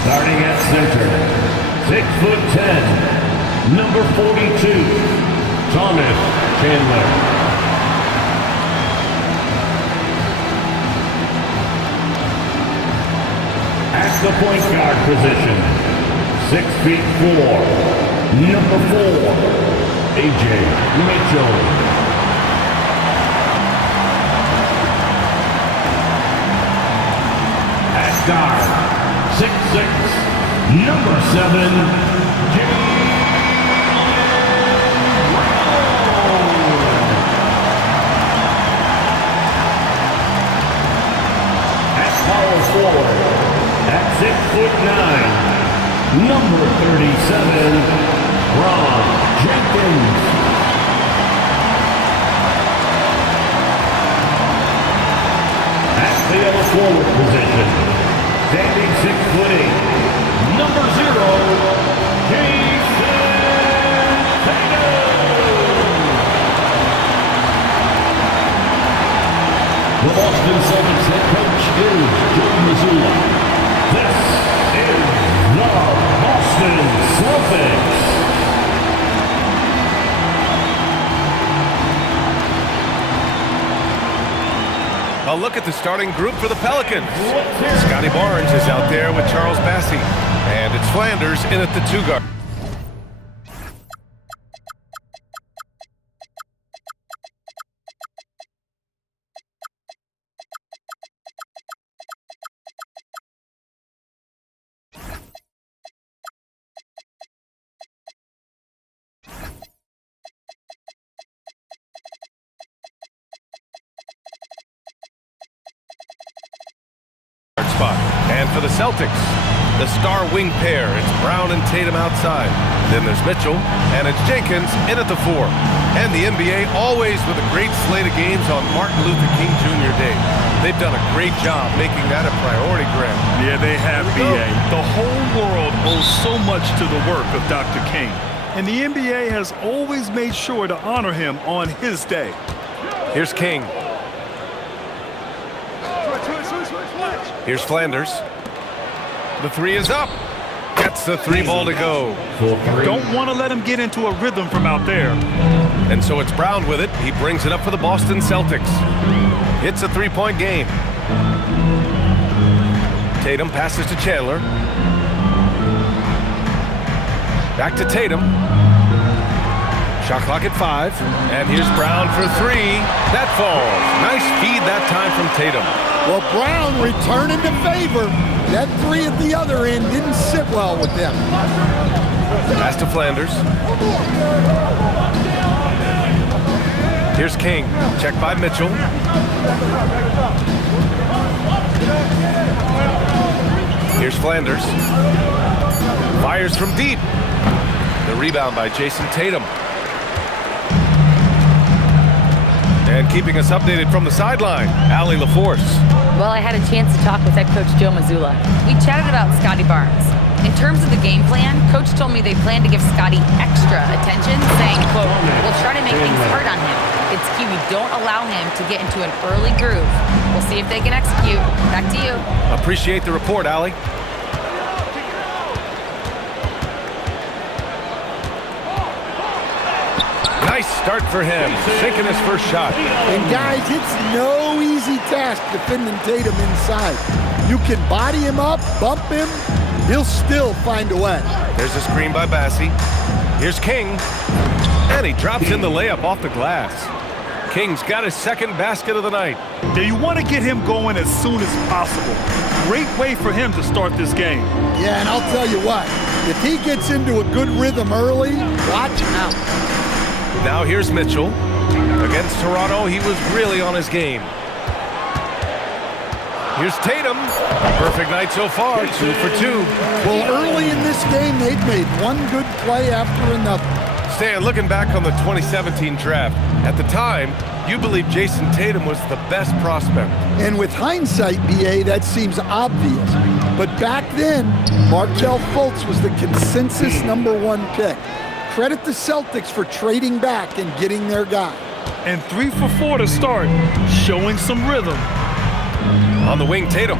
Starting at center, 6'10", number 42, Thomas Chandler. At the point guard position, 6'4", number 4, A.J. Mitchell. At guard, 6'6", number 7, at power forward, at 6'9", number 37, Ron Jenkins. At the other forward position, standing 6'8", number 0, Jason Tatum. The Boston Celtics head coach is Joe Mazzulla. This is the Boston Celtics. A look at the starting group for the Pelicans. Scotty Barnes is out there with Charles Bassey. And it's Flanders in at the 2 guard. Spot. And for the Celtics, the star wing pair, it's Brown and Tatum outside. Then there's Mitchell, and it's Jenkins in at the 4. And the NBA always with a great slate of games on Martin Luther King Jr. Day. They've done a great job making that a priority, Graham. Yeah, they have, B.A. The whole world owes so much to the work of Dr. King. And the NBA has always made sure to honor him on his day. Here's King. Here's Flanders. The 3 is up. Gets the 3 ball to go. Don't want to let him get into a rhythm from out there. And so it's Brown with it. He brings it up for the Boston Celtics. It's a 3-point game. Tatum passes to Chandler. Back to Tatum. Shot clock at 5. And here's Brown for 3. That falls. Nice feed that time from Tatum. Well, Brown returning to favor. That 3 at the other end didn't sit well with them. Pass to Flanders. Here's King. Check by Mitchell. Here's Flanders. Fires from deep. The rebound by Jason Tatum. And keeping us updated from the sideline, Allie LaForce. Well, I had a chance to talk with head coach Joe Mazzulla. We chatted about Scotty Barnes. In terms of the game plan, coach told me they plan to give Scotty extra attention, saying, quote, we'll try to make things hard on him. It's key we don't allow him to get into an early groove. We'll see if they can execute. Back to you. Appreciate the report, Allie. Nice start for him, sinking his first shot. And guys, it's no easy task defending Tatum inside. You can body him up, bump him, he'll still find a way. There's a screen by Bassey. Here's King. And he drops in the layup off the glass. King's got his second basket of the night. Do you want to get him going as soon as possible? Great way for him to start this game. Yeah, and I'll tell you what, if he gets into a good rhythm early, watch out. Now here's Mitchell. Against Toronto, he was really on his game. Here's Tatum. Perfect night so far, 2 for 2. Well, early in this game, they've made one good play after another. Stan, looking back on the 2017 draft, at the time, you believe Jason Tatum was the best prospect. And with hindsight, B.A., that seems obvious. But back then, Markelle Fultz was the consensus #1 pick. Credit the Celtics for trading back and getting their guy. And 3 for 4 to start, showing some rhythm. On the wing, Tatum.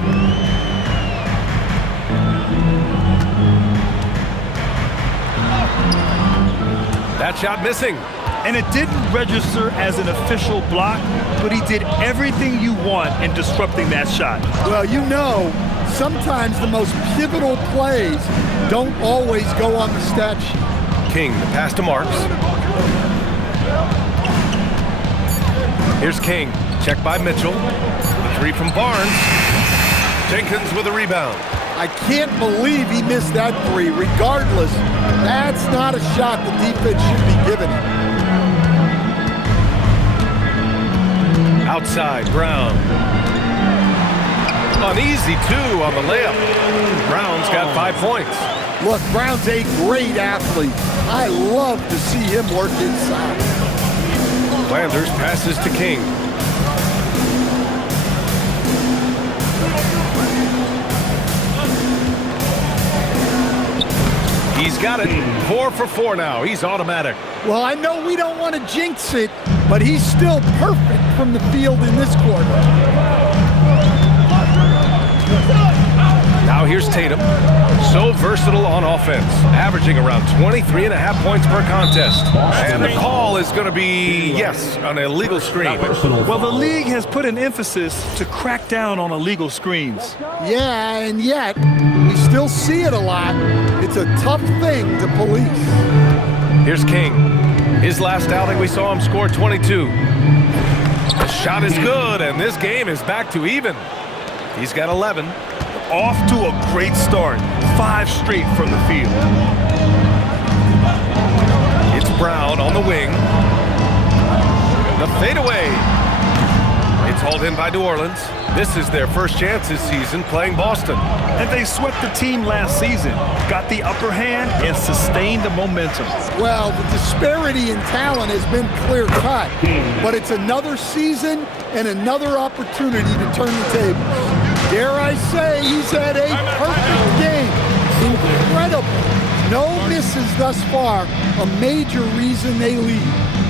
That shot missing. And it didn't register as an official block, but he did everything you want in disrupting that shot. Well, you know, sometimes the most pivotal plays don't always go on the stat sheet. King, the pass to Marks. Here's King, checked by Mitchell. The 3 from Barnes. Jenkins with a rebound. I can't believe he missed that 3. Regardless, that's not a shot the defense should be giving him. Outside, Brown. An easy 2 on the layup. Brown's got 5 points. Look, Brown's a great athlete. I love to see him work inside. Flanders passes to King. He's got it. 4 for 4 now. He's automatic. Well, I know we don't want to jinx it, but he's still perfect from the field in this quarter. Now here's Tatum. So versatile on offense, averaging around 23.5 points per contest. And the call is going to be, yes, an illegal screen. Well, the league has put an emphasis to crack down on illegal screens. Yeah, and yet, we still see it a lot. It's a tough thing to police. Here's King. His last outing, we saw him score 22. The shot is good, and this game is back to even. He's got 11. Off to a great start. 5 straight from the field. It's Brown on the wing. The fadeaway. It's hauled in by New Orleans. This is their first chance this season playing Boston. And they swept the team last season, got the upper hand, and sustained the momentum. Well, the disparity in talent has been clear-cut, but it's another season and another opportunity to turn the tables. Dare I say, he's had a perfect game. Incredible. No misses thus far, a major reason they lead.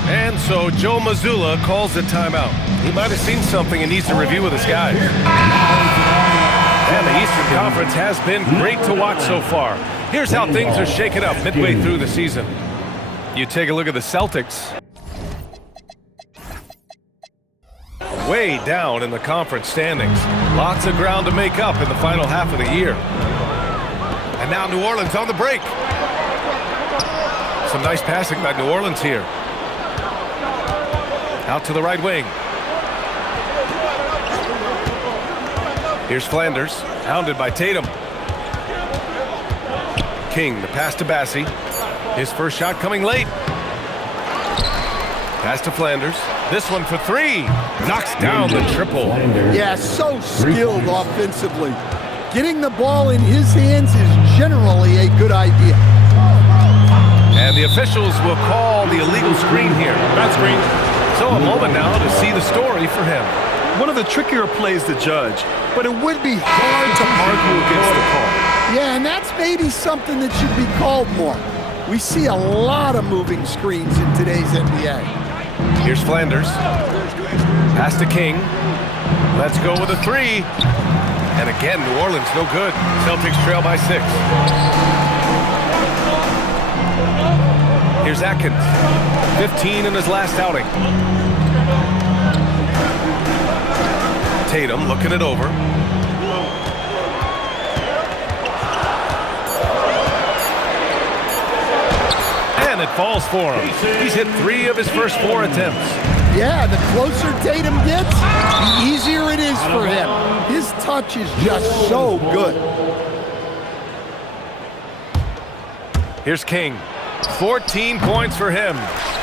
And so Joe Mazzulla calls the timeout. He might have seen something and needs to review with his guys. And the Eastern Conference has been great to watch so far. Here's how things are shaken up midway through the season. You take a look at the Celtics. Way down in the conference standings. Lots of ground to make up in the final half of the year. And now New Orleans on the break. Some nice passing by New Orleans here. Out to the right wing. Here's Flanders, hounded by Tatum. King, the pass to Bassie. His first shot coming late. Pass to Flanders. This one for 3. Knocks down the triple. Yeah, so skilled offensively. Getting the ball in his hands is generally a good idea. And the officials will call the illegal screen here. Bad screen. So a moment now to see the story for him. One of the trickier plays to judge, but it would be hard to argue against the call. Yeah, and that's maybe something that should be called more. We see a lot of moving screens in today's NBA. Here's Flanders. Pass to King. Let's go with a 3. And again, New Orleans no good. Celtics trail by 6. Here's Atkins. 15 in his last outing. Tatum looking it over. And it falls for him. He's hit 3 of his first 4 attempts. Yeah, the closer Tatum gets, the easier it is for him. His touch is just so good. Here's King. 14 points for him.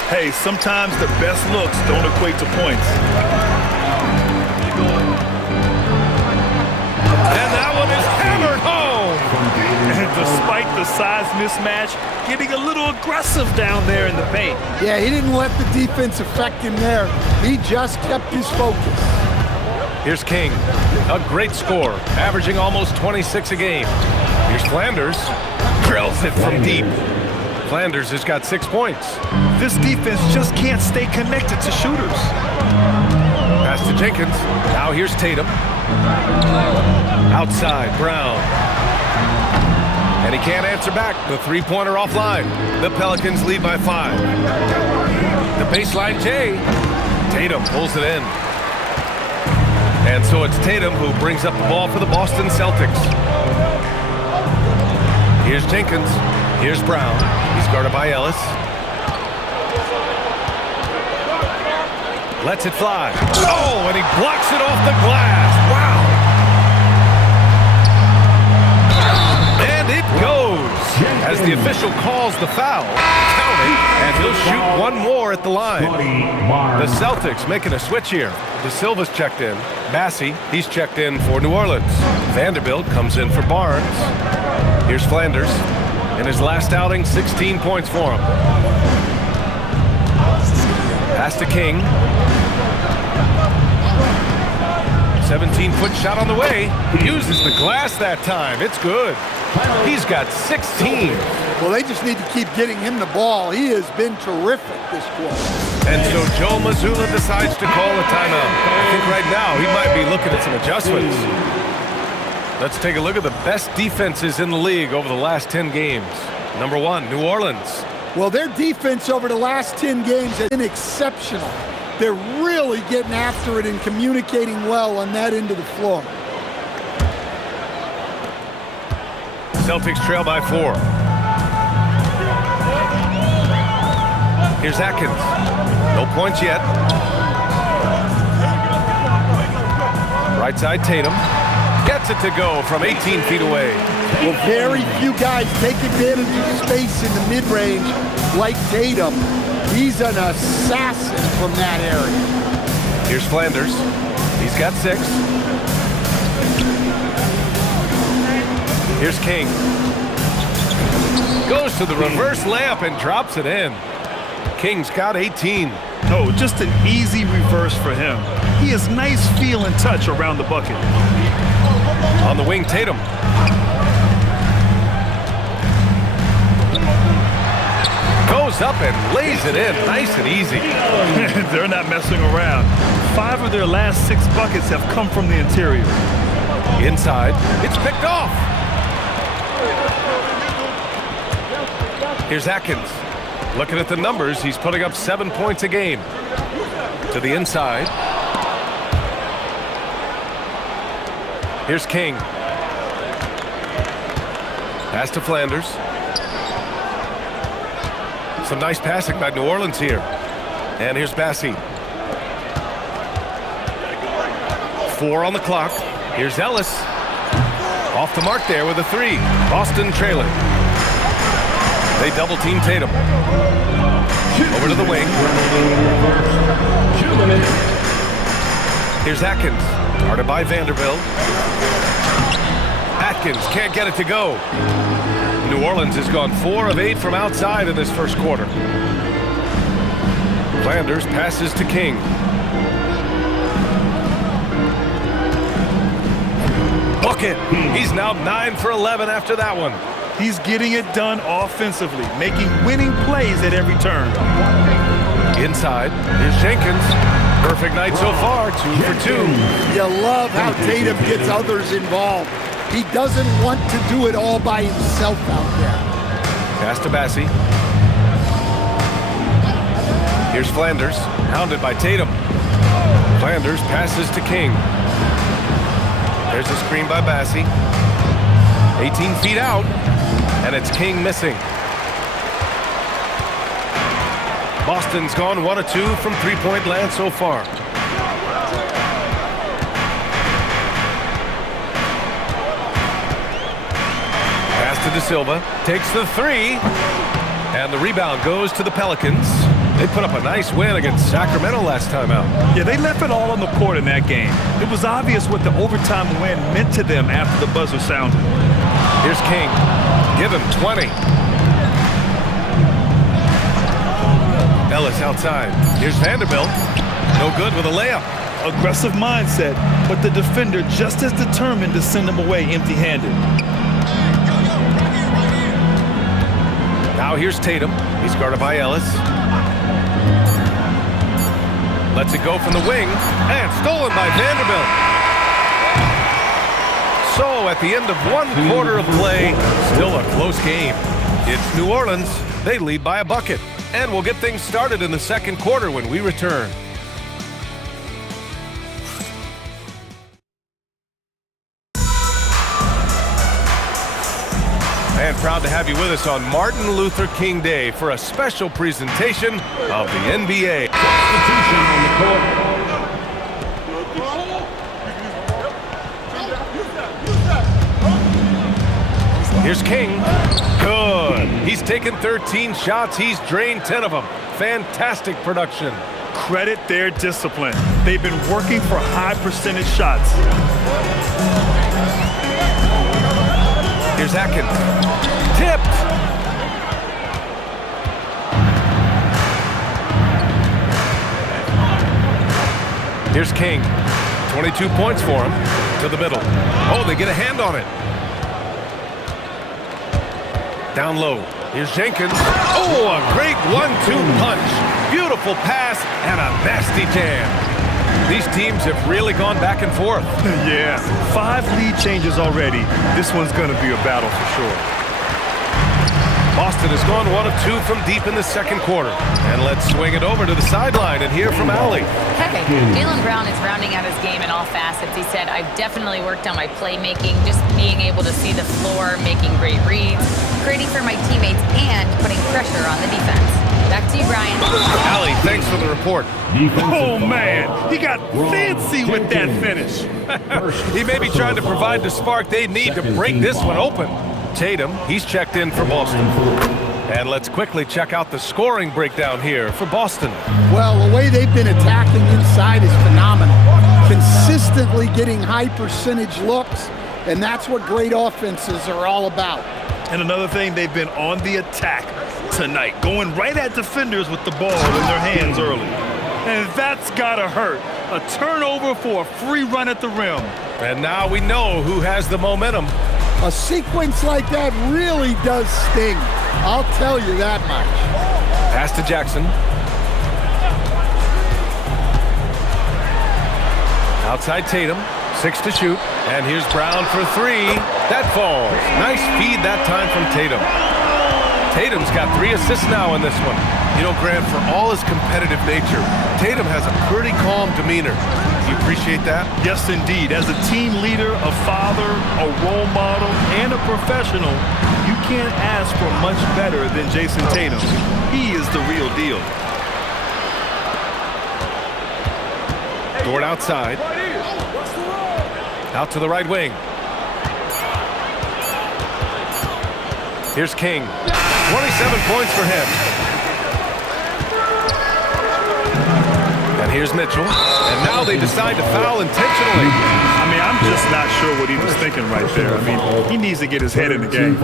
Hey, sometimes the best looks don't equate to points. And that one is hammered home. And despite the size mismatch, getting a little aggressive down there in the paint. Yeah, he didn't let the defense affect him there. He just kept his focus. Here's King. A great score, averaging almost 26 a game. Here's Flanders. Drills it from deep. Flanders has got 6 points. This defense just can't stay connected to shooters. Pass to Jenkins. Now here's Tatum. Outside, Brown. And he can't answer back. The three-pointer offline. The Pelicans lead by 5. The baseline J. Tatum pulls it in. And so it's Tatum who brings up the ball for the Boston Celtics. Here's Jenkins. Here's Brown. He's guarded by Ellis. Lets it fly. Oh, and he blocks it off the glass. Wow. And it goes as the official calls the foul. Count it, and he'll shoot one more at the line. The Celtics making a switch here. De Silva's checked in. Massey, he's checked in for New Orleans. Vanderbilt comes in for Barnes. Here's Flanders. In his last outing, 16 points for him. Pass to King. 17-foot shot on the way. He uses the glass that time. It's good. He's got 16. Well, they just need to keep getting him the ball. He has been terrific this quarter. And so Joe Mazzulla decides to call a timeout. I think right now he might be looking at some adjustments. Let's take a look at the best defenses in the league over the last 10 games. Number 1, New Orleans. Well, their defense over the last 10 games has been exceptional. They're really getting after it and communicating well on that end of the floor. Celtics trail by 4. Here's Atkins. No points yet. Right side Tatum. Gets it to go from 18 feet away. Well, very few guys take advantage of space in the mid-range like Tatum. He's an assassin from that area. Here's Flanders. He's got 6. Here's King. Goes to the reverse layup and drops it in. King's got 18. Oh, just an easy reverse for him. He has nice feel and touch around the bucket. On the wing, Tatum. Goes up and lays it in nice and easy. They're not messing around. 5 of their last 6 buckets have come from the interior. Inside, it's picked off. Here's Atkins. Looking at the numbers, he's putting up 7 points a game. To the inside. Here's King. Pass to Flanders. Some nice passing by New Orleans here. And here's Bassey. 4 on the clock. Here's Ellis. Off the mark there with a 3. Boston trailing. They double team Tatum. Over to the wing. 2 minutes. Here's Atkins. Guarded by Vanderbilt. Atkins can't get it to go. New Orleans has gone 4 of 8 from outside in this first quarter. Flanders passes to King. Bucket. He's now 9 for 11 after that one. He's getting it done offensively, making winning plays at every turn. Inside, here's Jenkins. Perfect night so far, 2 for 2. You love how Tatum gets others involved. He doesn't want to do it all by himself out there. Pass to Bassey. Here's Flanders, hounded by Tatum. Flanders passes to King. There's a screen by Bassey. 18 feet out, and it's King missing. Boston's gone 1 of 2 from three-point land so far. Pass to De Silva, takes the 3, and the rebound goes to the Pelicans. They put up a nice win against Sacramento last time out. Yeah, they left it all on the court in that game. It was obvious what the overtime win meant to them after the buzzer sounded. Here's King. Give him 20. Ellis outside. Here's Vanderbilt. No good with a layup. Aggressive mindset, but the defender just as determined to send him away empty-handed. Now here's Tatum. He's guarded by Ellis. Lets it go from the wing, and stolen by Vanderbilt. So at the end of one quarter of play, still a close game. It's New Orleans. They lead by a bucket. And we'll get things started in the second quarter when we return. And proud to have you with us on Martin Luther King Day for a special presentation of the NBA. Substitution on the court. Here's King. Good. He's taken 13 shots. He's drained 10 of them. Fantastic production. Credit their discipline. They've been working for high percentage shots. Here's Atkins. Tipped. Here's King. 22 points for him. To the middle. Oh, they get a hand on it. Down low. Here's Jenkins. Oh, a great 1-2 punch. Beautiful pass and a nasty jam. These teams have really gone back and forth. Yeah, 5 lead changes already. This one's going to be a battle for sure. Boston has gone 1 of 2 from deep in the second quarter. And let's swing it over to the sideline and hear from Allie. Hey, Jaylen Brown is rounding out his game in all facets. He said, I've definitely worked on my playmaking, just being able to see the floor, making great reads, creating for my teammates, and putting pressure on the defense. Back to you, Brian. Allie, thanks for the report. Oh, man, he got fancy with that finish. He may be trying to provide the spark they need to break this one open. Tatum, he's checked in for Boston. And let's quickly check out the scoring breakdown here for Boston. Well, the way they've been attacking inside is phenomenal. Consistently getting high percentage looks, and that's what great offenses are all about. And another thing, they've been on the attack tonight, going right at defenders with the ball in their hands early. And that's gotta hurt. A turnover for a free run at the rim. And now we know who has the momentum. A sequence like that really does sting. I'll tell you that much. Pass to Jackson. Outside Tatum, 6 to shoot. And here's Brown for 3. That falls. Nice feed that time from Tatum. Tatum's got 3 assists now in this one. You know, Grant, for all his competitive nature, Tatum has a pretty calm demeanor. You appreciate that? Yes, indeed. As a team leader, a father, a role model, and a professional, you can't ask for much better than Jason Tatum. He is the real deal. Dort outside. Out to the right wing. Here's King. 27 points for him. And here's Mitchell. And now they decide to foul intentionally. I mean, I'm just not sure what he was thinking right there. I mean, he needs to get his head in the game.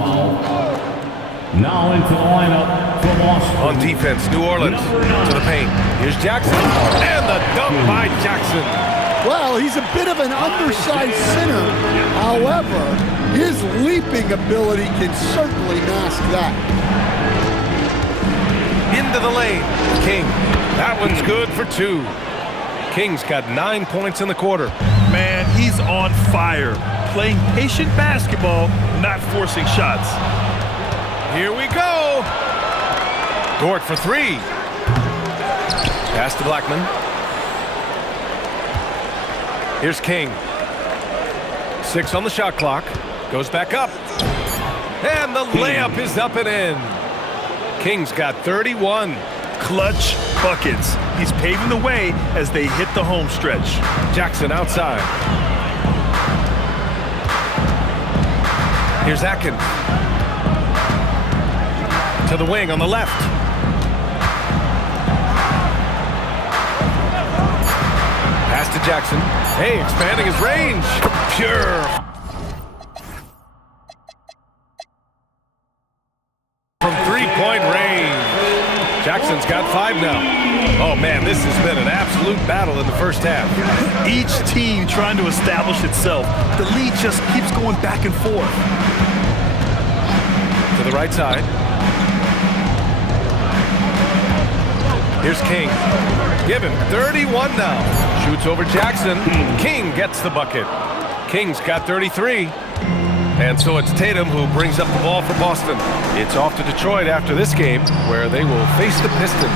Now into the lineup for Boston. On defense, New Orleans to the paint. Here's Jackson. And the dunk by Jackson. Well, he's a bit of an undersized center. However, his leaping ability can certainly mask that. Into the lane. King. That one's good for 2. King's got 9 points in the quarter. Man, he's on fire. Playing patient basketball, not forcing shots. Here we go. Dort for 3. Pass to Blackman. Here's King. 6 on the shot clock. Goes back up. And the layup is up and in. King's got 31. Clutch buckets. He's paving the way as they hit the home stretch. Jackson outside. Here's Atkins. To the wing on the left. Pass to Jackson. Hey, expanding his range. Pure. From 3-point range. Jackson's got 5 now. Oh, man, this has been an absolute battle in the first half. Each team trying to establish itself. The lead just keeps going back and forth. To the right side. Here's King. Give him 31 now. Shoots over Jackson. King gets the bucket. King's got 33. And so it's Tatum who brings up the ball for Boston. It's off to Detroit after this game, where they will face the Pistons.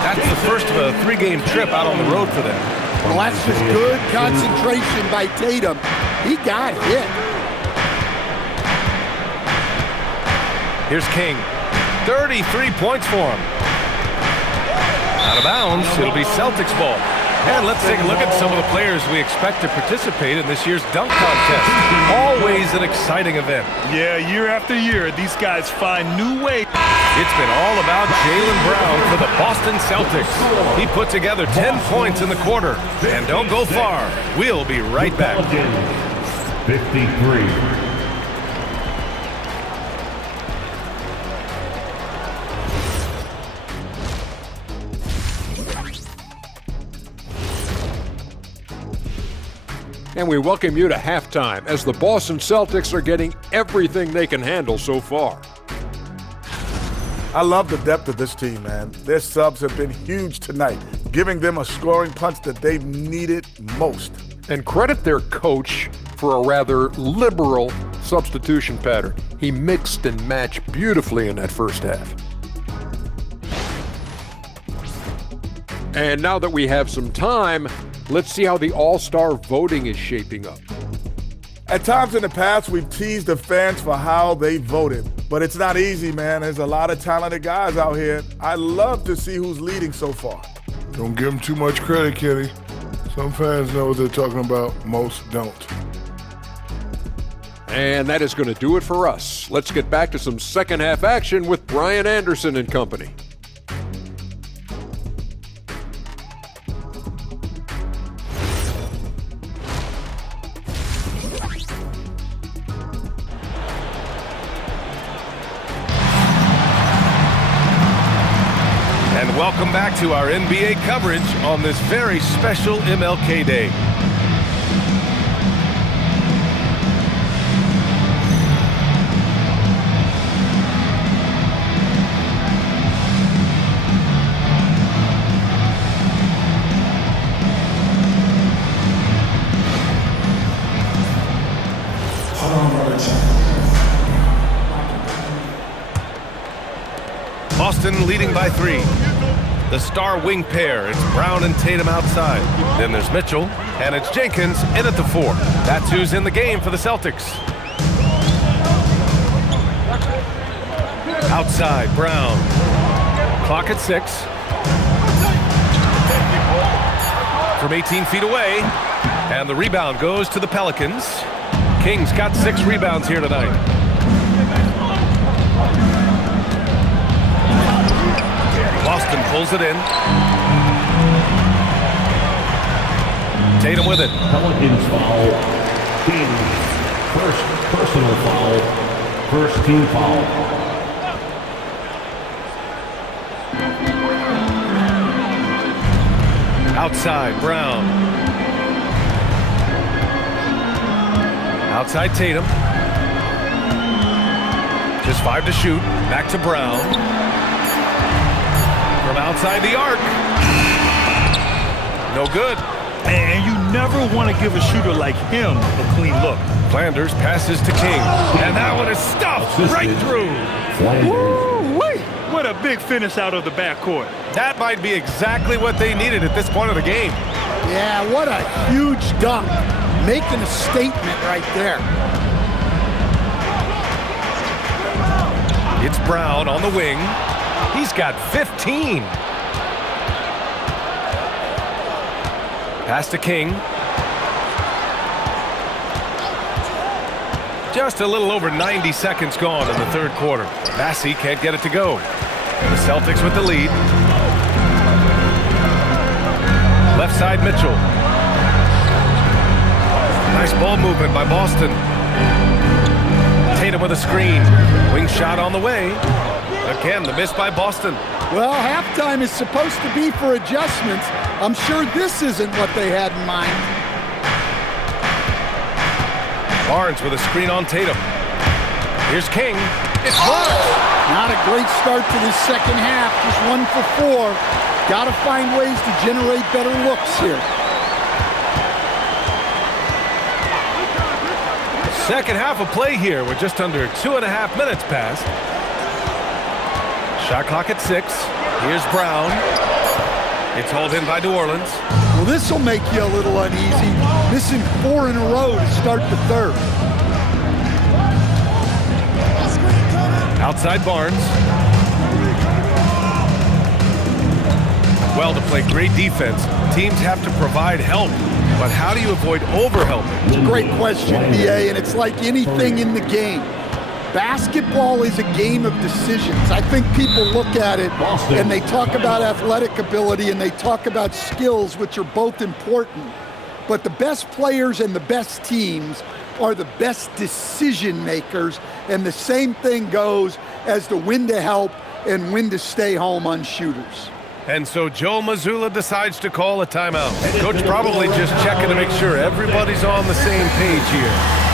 That's the first of a 3-game trip out on the road for them. Well, that's just good concentration by Tatum. He got hit. Here's King. 33 points for him. Out of bounds, it'll be Celtics ball. And let's take a look at some of the players we expect to participate in this year's dunk contest. Always an exciting event. Yeah, year after year, these guys find new ways. It's been all about Jaylen Brown for the Boston Celtics. He put together 10 points in the quarter. And don't go far. We'll be right back. 53. And we welcome you to halftime as the Boston Celtics are getting everything they can handle so far. I love the depth of this team, man. Their subs have been huge tonight, giving them a scoring punch that they've needed most. And credit their coach for a rather liberal substitution pattern. He mixed and matched beautifully in that first half. And now that we have some time, let's see how the All-Star voting is shaping up. At times in the past, we've teased the fans for how they voted, but it's not easy, man. There's a lot of talented guys out here. I love to see who's leading so far. Don't give them too much credit, Kenny. Some fans know what they're talking about, most don't. And that is going to do it for us. Let's get back to some second half action with Brian Anderson and company. Welcome back to our NBA coverage on this very special MLK Day. Boston leading by 3. The star wing pair, it's Brown and Tatum outside. Then there's Mitchell, and it's Jenkins in at the 4. That's who's in the game for the Celtics. Outside, Brown. Clock at 6. From 18 feet away, and the rebound goes to the Pelicans. Kings got 6 rebounds here tonight. Boston pulls it in. Tatum with it. Pelicans foul. Kings, first personal foul. First team foul. Outside, Brown. Outside, Tatum. Just 5 to shoot. Back to Brown. From outside the arc. No good. And you never want to give a shooter like him a clean look. Flanders passes to King. And that one is stuffed right through. Woo-wee! What a big finish out of the backcourt. That might be exactly what they needed at this point of the game. Yeah, what a huge dunk. Making a statement right there. It's Brown on the wing. He's got 15. Pass to King. Just a little over 90 seconds gone in the third quarter. Massey can't get it to go. And the Celtics with the lead. Left side, Mitchell. Nice ball movement by Boston. Tatum with a screen. Wing shot on the way. Again, the miss by Boston. Well, halftime is supposed to be for adjustments. I'm sure this isn't what they had in mind. Barnes with a screen on Tatum. Here's King. It's blocked. Not a great start to the second half. Just 1 for 4. Got to find ways to generate better looks here. Second half of play here. We're just under 2.5 minutes past. Shot clock at 6. Here's Brown. It's hauled in by New Orleans. Well, this will make you a little uneasy. Missing 4 in a row to start the third. Outside Barnes. Well, to play great defense, teams have to provide help. But how do you avoid overhelping? It's a great question, BA, and it's like anything in the game. Basketball is a game of decisions. I think people look at it and they talk about athletic ability and they talk about skills, which are both important. But the best players and the best teams are the best decision makers, and the same thing goes as to when to help and when to stay home on shooters. And so Joe Mazzulla decides to call a timeout. Coach probably just checking to make sure everybody's on the same page here.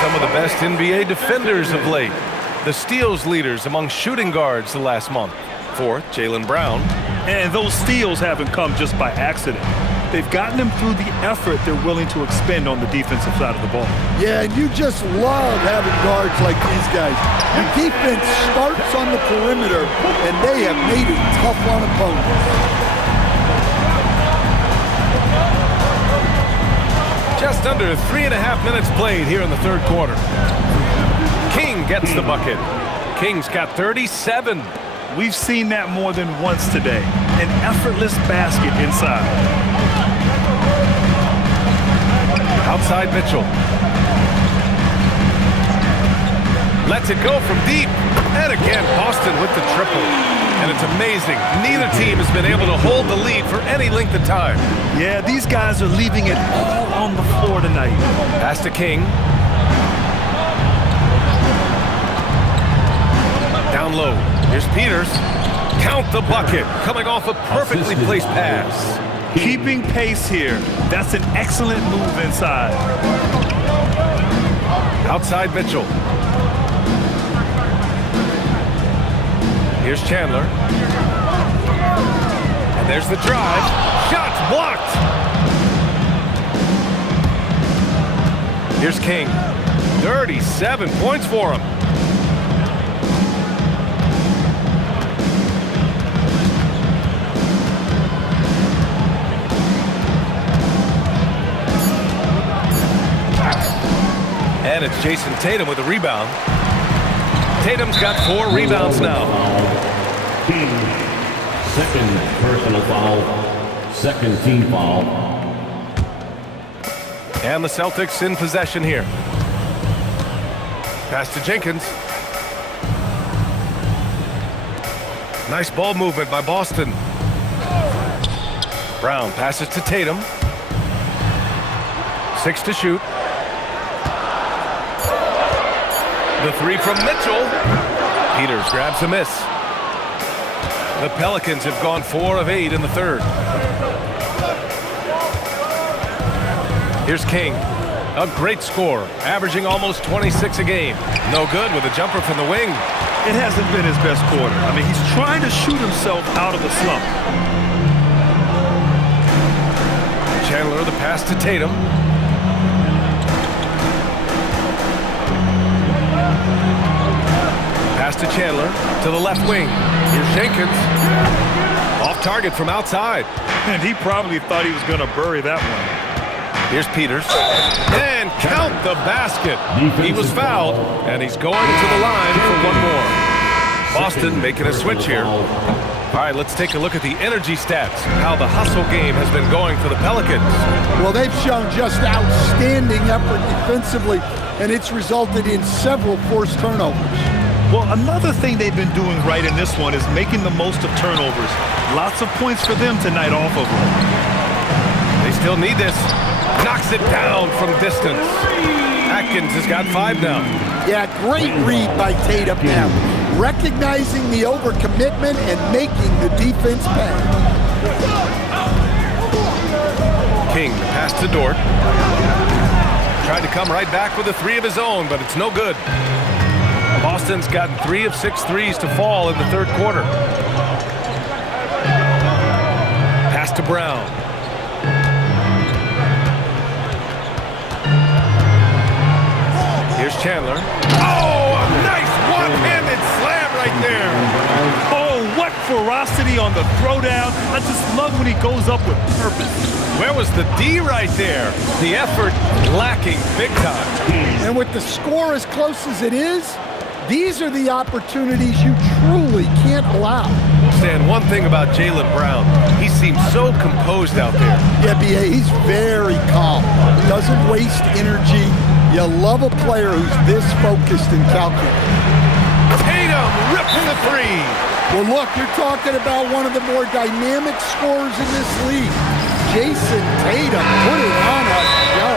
Some of the best NBA defenders of late. The steals leaders among shooting guards the last month. Fourth, Jaylen Brown. And those steals haven't come just by accident. They've gotten them through the effort they're willing to expend on the defensive side of the ball. Yeah, and you just love having guards like these guys. The defense starts on the perimeter, and they have made it tough on opponents. Just under 3.5 minutes played here in the third quarter. King gets the bucket. King's got 37. We've seen that more than once today. An effortless basket inside. Outside Mitchell. Lets it go from deep. And again, Boston with the triple. And it's amazing. Neither team has been able to hold the lead for any length of time. Yeah, these guys are leaving it all on the floor tonight. Pass to King. Down low. Here's Peters. Count the bucket. Coming off a perfectly placed pass. Keeping pace here. That's an excellent move inside. Outside Mitchell. Here's Chandler. And there's the drive. Shots blocked. Here's King. 37 points for him. And it's Jason Tatum with a rebound. Tatum's got 4 rebounds now. King, second personal foul, second team foul. And the Celtics in possession here. Pass to Jenkins. Nice ball movement by Boston. Brown passes to Tatum. 6 to shoot. The 3 from Mitchell. Peters grabs a miss. The Pelicans have gone 4 of 8 in the third. Here's King. A great scorer, averaging almost 26 a game. No good with a jumper from the wing. It hasn't been his best quarter. I mean, he's trying to shoot himself out of the slump. Chandler, the pass to Tatum. Pass Pass to Chandler, to the left wing. Here's Jenkins. Off target from outside. And he probably thought he was going to bury that one. Here's Peters. And count the basket. He was fouled, and he's going to the line for one more. Boston making a switch here. All right, let's take a look at the energy stats, how the hustle game has been going for the Pelicans. Well, they've shown just outstanding effort defensively, and it's resulted in several forced turnovers. Well, another thing they've been doing right in this one is making the most of turnovers. Lots of points for them tonight off of them. They still need this. Knocks it down from distance. Atkins has got 5 now. Yeah, great read by Tatum now. Recognizing the overcommitment and making the defense pay. King, the pass to Dort. Tried to come right back with a 3 of his own, but it's no good. Boston's gotten 3 of 6 threes to fall in the third quarter. Pass to Brown. Here's Chandler. Oh, a nice one-handed slam right there. Oh, what ferocity on the throwdown. I just love when he goes up with purpose. Where was the D right there? The effort lacking big time. And with the score as close as it is, these are the opportunities you truly can't allow. Stan, one thing about Jaylen Brown, he seems so composed out there. Yeah, B.A., he's very calm. Doesn't waste energy. You love a player who's this focused and calculated. Tatum rips the 3. Well, look, you're talking about one of the more dynamic scorers in this league. Jason Tatum put it on a show.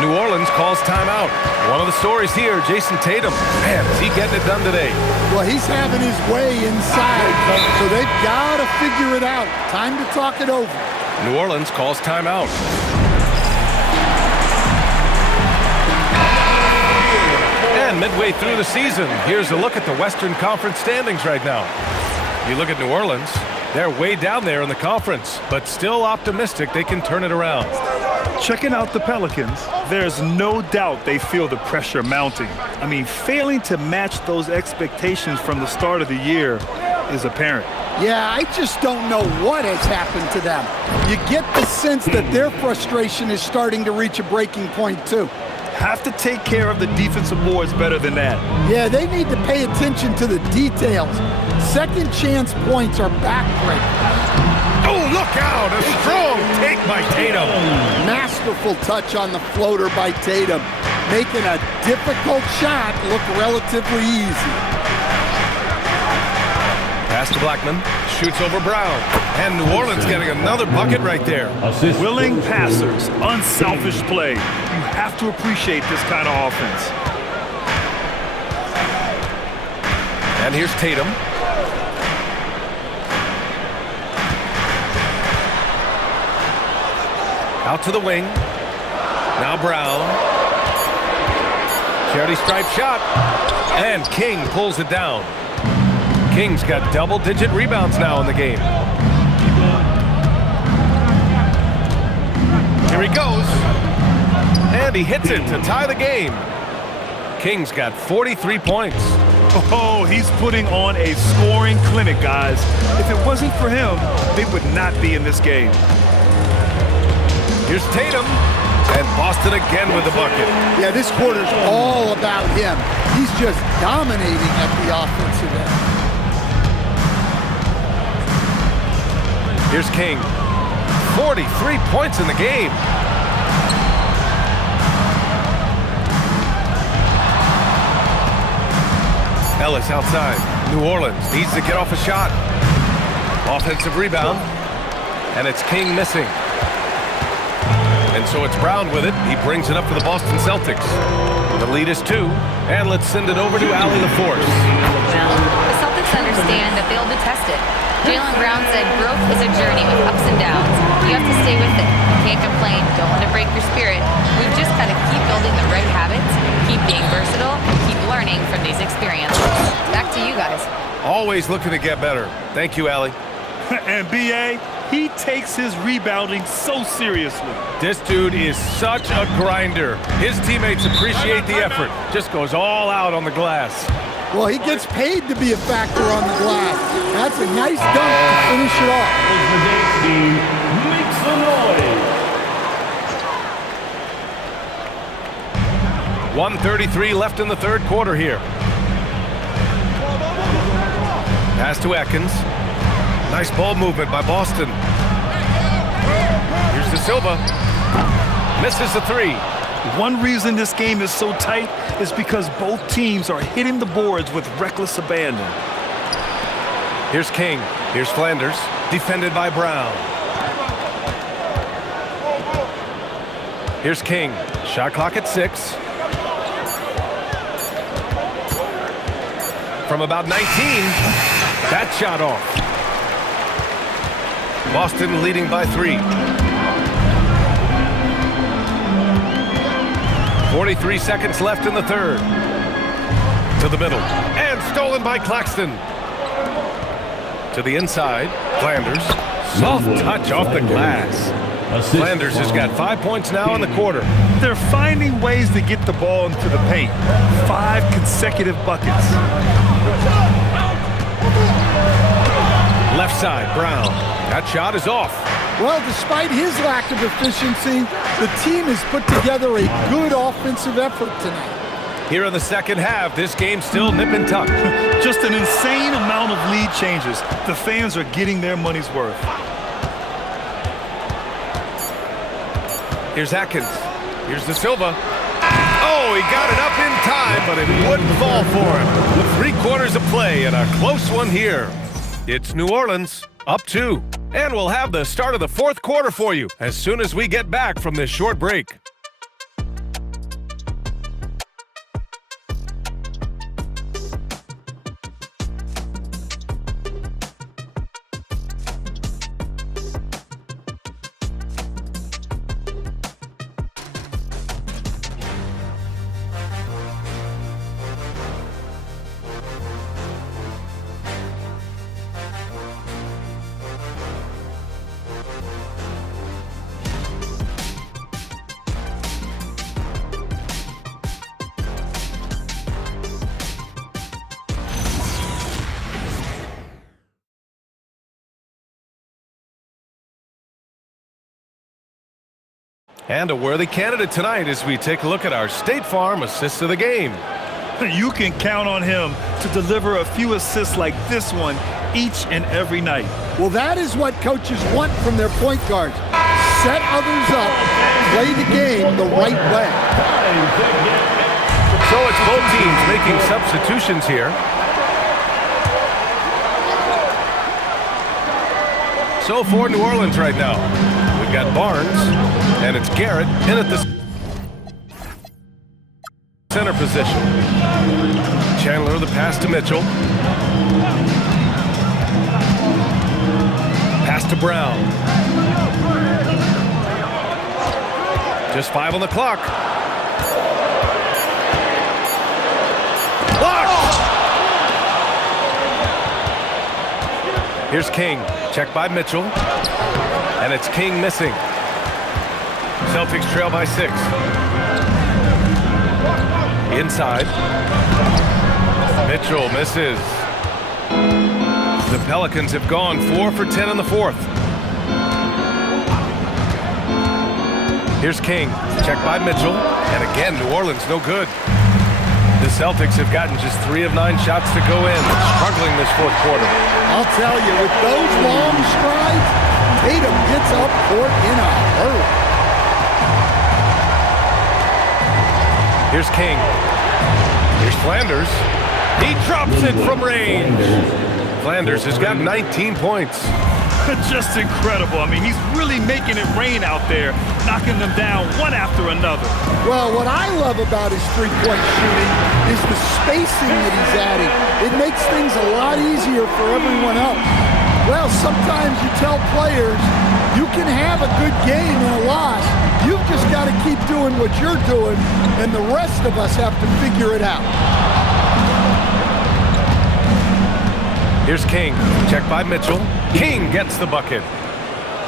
New Orleans calls timeout. One of the stories here, Jason Tatum. Man, is he getting it done today? Well, he's having his way inside, so they've got to figure it out. Time to talk it over. New Orleans calls timeout. And midway through the season, here's a look at the Western Conference standings right now. You look at New Orleans, they're way down there in the conference, but still optimistic they can turn it around. Checking out the Pelicans, there's no doubt they feel the pressure mounting. I mean, failing to match those expectations from the start of the year is apparent. Yeah, I just don't know what has happened to them. You get the sense that their frustration is starting to reach a breaking point, too. Have to take care of the defensive boards better than that. Yeah, they need to pay attention to the details. Second chance points are backbreakers. Oh, look out! A strong take by Tatum. Masterful touch on the floater by Tatum, making a difficult shot look relatively easy. Pass to Blackman, shoots over Brown, and New Orleans getting another bucket right there. Willing passers, unselfish play. You have to appreciate this kind of offense. And here's Tatum. Out to the wing. Now Brown. Charity stripe shot. And King pulls it down. King's got double-digit rebounds now in the game. Here he goes. And he hits it to tie the game. King's got 43 points. Oh, he's putting on a scoring clinic, guys. If it wasn't for him, they would not be in this game. Here's Tatum. And Boston again with the bucket. Yeah, this quarter's all about him. He's just dominating at the offensive end. Here's King. 43 points in the game. Ellis outside. New Orleans needs to get off a shot. Offensive rebound. And it's King missing. And so it's Brown with it. He brings it up for the Boston Celtics. The lead is 2. And let's send it over to Allie LaForce. Well, the Celtics understand that they'll detest it. Jaylen Brown said growth is a journey with ups and downs. You have to stay with it. You can't complain. Don't let it break your spirit. We've just got to keep building the right habits, keep being versatile, and keep learning from these experiences. Back to you guys. Always looking to get better. Thank you, Allie. And B.A., he takes his rebounding so seriously. This dude is such a grinder. His teammates appreciate the effort. Just goes all out on the glass. Well, he gets paid to be a factor on the glass. That's a nice dunk to finish it off. The dance team makes some noise. 1:33 left in the third quarter here. Pass to Atkins. Nice ball movement by Boston. Here's De Silva. Misses the three. One reason this game is so tight is because both teams are hitting the boards with reckless abandon. Here's King. Here's Flanders. Defended by Brown. Here's King. Shot clock at 6. From about 19. That shot off. Boston leading by 3. 43 seconds left in the third. To the middle. And stolen by Claxton. To the inside. Flanders. Soft touch off the glass. Flanders has got 5 points now in the quarter. They're finding ways to get the ball into the paint. 5 consecutive buckets. Left side, Brown. That shot is off. Well, despite his lack of efficiency, the team has put together a good offensive effort tonight. Here in the second half, this game's still nip and tuck. Just an insane amount of lead changes. The fans are getting their money's worth. Here's Atkins. Here's De Silva. Oh, he got it up in time, but it wouldn't fall for him. 3 quarters of play and a close one here. It's New Orleans, up 2. And we'll have the start of the fourth quarter for you as soon as we get back from this short break. And a worthy candidate tonight as we take a look at our State Farm assist of the game. You can count on him to deliver a few assists like this one each and every night. Well, that is what coaches want from their point guards. Set others up, play the game the right way. So it's both teams making substitutions here. So for New Orleans right now, we've got Barnes, and it's Garrett in at the center position. Chandler the pass to Mitchell. Pass to Brown. Just 5 on the clock. Blocked! Here's King. Checked by Mitchell. And it's King missing. Celtics trail by 6. Inside. Mitchell misses. The Pelicans have gone 4 for 10 in the fourth. Here's King. Checked by Mitchell. And again, New Orleans no good. The Celtics have gotten just 3 of 9 shots to go in. Struggling this fourth quarter. I'll tell you, with those long strides, Tatum gets up court in a hurry. Here's King. Here's Flanders. He drops it from range. Flanders has got 19 points. Just incredible. I mean, he's really making it rain out there, knocking them down one after another. Well, what I love about his three-point shooting is the spacing that he's adding. It makes things a lot easier for everyone else. Well, sometimes you tell players you can have a good game and a loss. You've just got to keep doing what you're doing, and the rest of us have to figure it out. Here's King. Checked by Mitchell. King gets the bucket.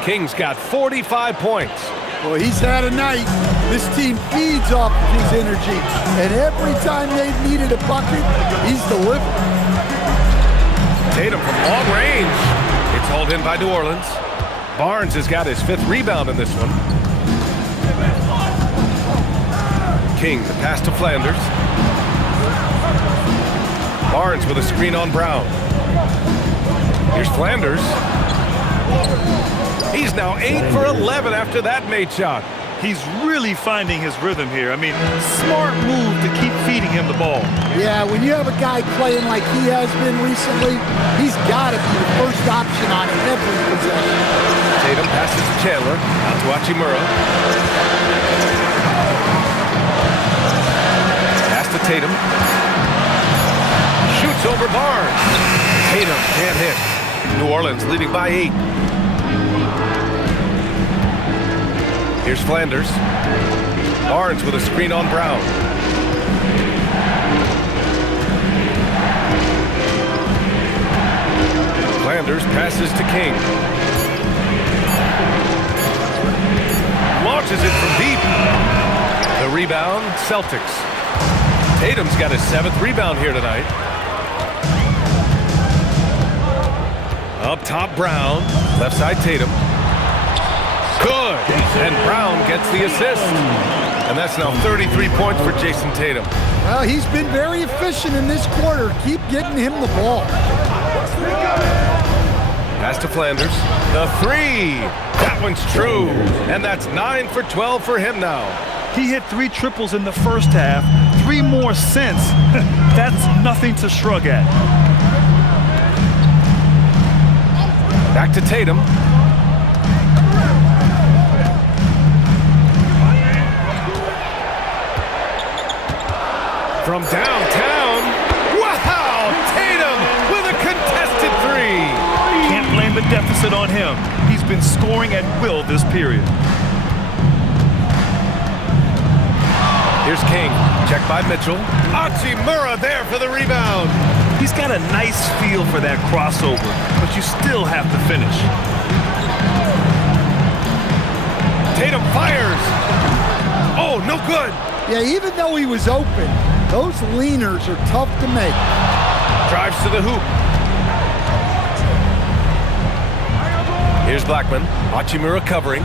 King's got 45 points. Well, he's had a night. This team feeds off of his energy, and every time they've needed a bucket, he's delivered. Tatum from long range. It's hauled in by New Orleans. Barnes has got his 5th rebound in this one. King, the pass to Flanders. Barnes with a screen on Brown. Here's Flanders. He's now 8 for 11 after that made shot. He's really finding his rhythm here. I mean, smart move to keep feeding him the ball. Yeah, when you have a guy playing like he has been recently, he's got to be the first option on every possession. Tatum passes to Chandler, out to Hachimura. Pass to Tatum. Shoots over Barnes. Tatum can't hit. New Orleans leading by 8. Here's Flanders. Barnes with a screen on Brown. Flanders passes to King. Launches it from deep. The rebound, Celtics. Tatum's got his 7th rebound here tonight. Up top, Brown. Left side, Tatum. Good. And Brown gets the assist. And that's now 33 points for Jason Tatum. Well, he's been very efficient in this quarter. Keep getting him the ball. Pass to Flanders. The 3. That one's true. And that's 9 for 12 for him now. He hit 3 triples in the first half, 3 more since. That's nothing to shrug at. Back to Tatum. From downtown, wow! Tatum with a contested 3. Can't blame the deficit on him. He's been scoring at will this period. Here's King, checked by Mitchell. Hachimura there for the rebound. He's got a nice feel for that crossover, but you still have to finish. Tatum fires. Oh, no good. Yeah, even though he was open, those leaners are tough to make. Drives to the hoop. Here's Blackman. Hachimura covering.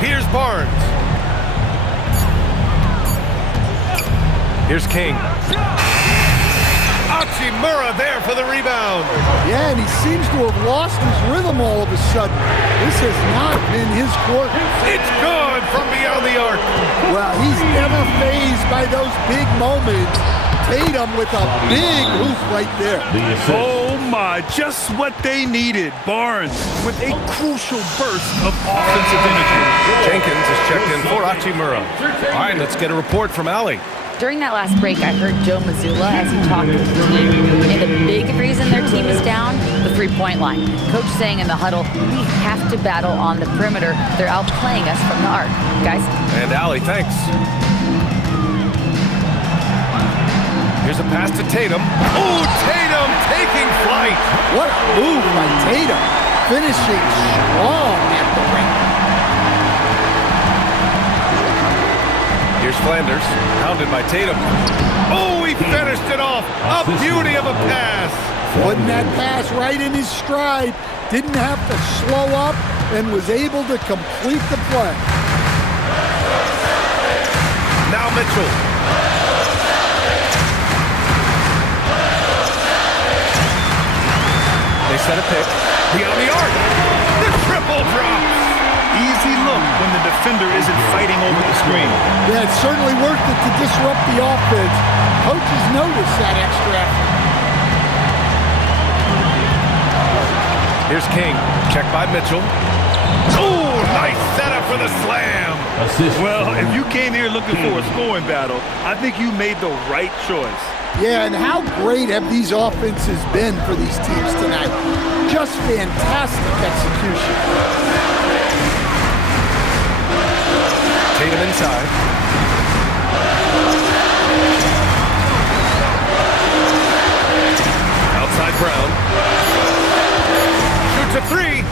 Here's Barnes. Here's King. Hachimura there for the rebound. Yeah, and he seems to have lost his rhythm all of a sudden. This has not been his quarter. It's good from beyond the arc. Well, he's never fazed by those big moments. Tatum with a big hoop right there. Oh my, just what they needed. Barnes with a crucial burst of offensive energy. Jenkins is checked in for Hachimura. All right, let's get a report from Allie. During that last break, I heard Joe Mazzulla as he talked to the team. And the big reason their team is down, the three-point line. Coach saying in the huddle, we have to battle on the perimeter. They're outplaying us from the arc. Guys? And Allie, thanks. Here's a pass to Tatum. Oh, Tatum taking flight. What a move by Tatum. Finishing strong at the ring. Here's Flanders, pounded by Tatum. Oh, he finished it off. A beauty of a pass. Putting that pass right in his stride. Didn't have to slow up and was able to complete the play. Now Mitchell. They set a pick. Beyond the arc. The triple drops. Easy look when the defender isn't fighting over the screen. Yeah, it's certainly worth it to disrupt the offense. Coaches notice that extra effort. Here's King, checked by Mitchell. Oh, nice setup for the slam. Well, if you came here looking for a scoring battle, I think you made the right choice. Yeah, and how great have these offenses been for these teams tonight? Just fantastic execution. Tatum inside. Outside Brown. Shoots a 3.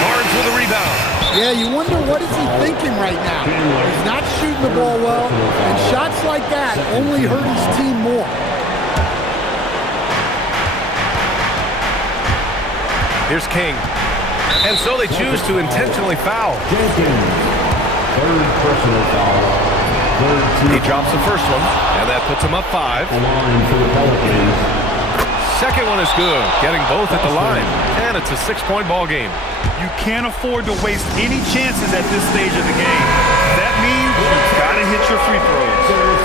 Barnes with a rebound. Yeah, you wonder what is he thinking right now. He's not shooting the ball well, and shots like that only hurt his team more. Here's King. And so they choose to intentionally foul. Jenkins, third personal foul. He drops the first one, and that puts him up 5. The line for the Pelicans. Second one is good, getting both at the line, and it's a 6-point ball game. You can't afford to waste any chances at this stage of the game. That means you've got to hit your free throws.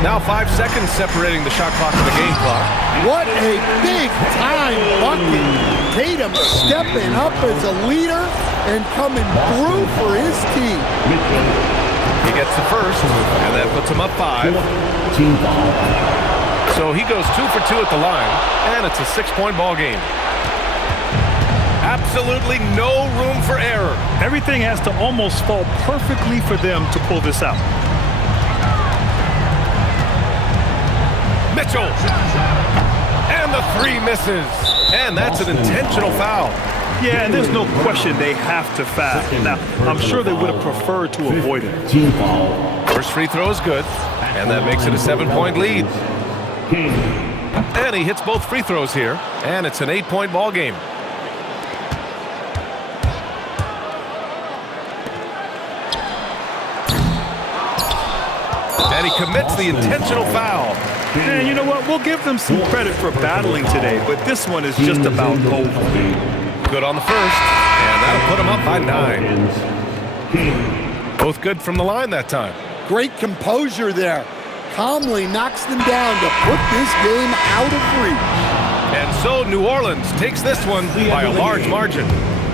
Now 5 seconds separating the shot clock and the game clock. What a big-time bucket. Tatum stepping up as a leader and coming through for his team. He gets the first, and that puts him up 5. Team foul. So he goes 2 for 2 at the line, and it's a 6-point ball game. Absolutely no room for error. Everything has to almost fall perfectly for them to pull this out. Mitchell. And the 3 misses. And that's an intentional foul. Yeah, and there's no question they have to foul. Now, I'm sure they would have preferred to avoid it. Team foul. First free throw is good, and that makes it a 7-point lead. And he hits both free throws here, and it's an 8-point ball game. And he commits the intentional foul. And you know what? We'll give them some credit for battling today, but this one is just about over. Good on the first, and that'll put him up by 9. Both good from the line that time. Great composure there. Calmly knocks them down to put this game out of reach. And so New Orleans takes this one by a large margin.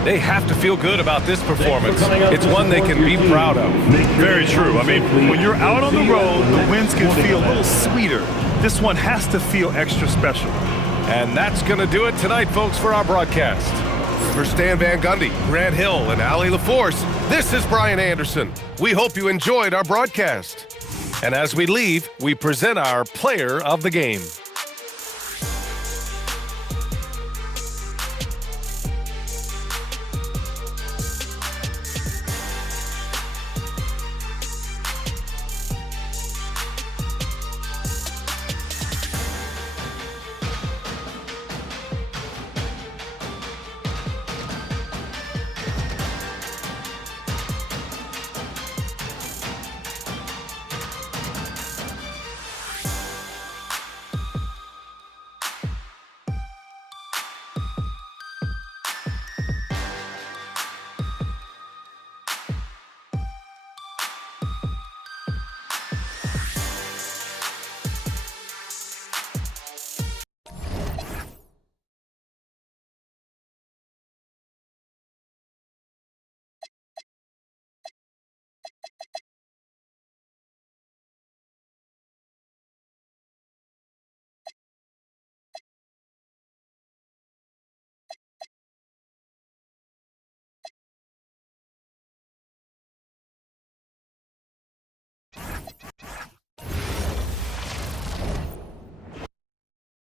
They have to feel good about this performance. It's one they can be proud of. Very true. I mean, when you're out on the road, the wins can feel a little sweeter. This one has to feel extra special. And that's going to do it tonight, folks, for our broadcast. For Stan Van Gundy, Grant Hill, and Allie LaForce, this is Brian Anderson. We hope you enjoyed our broadcast. And as we leave, we present our player of the game.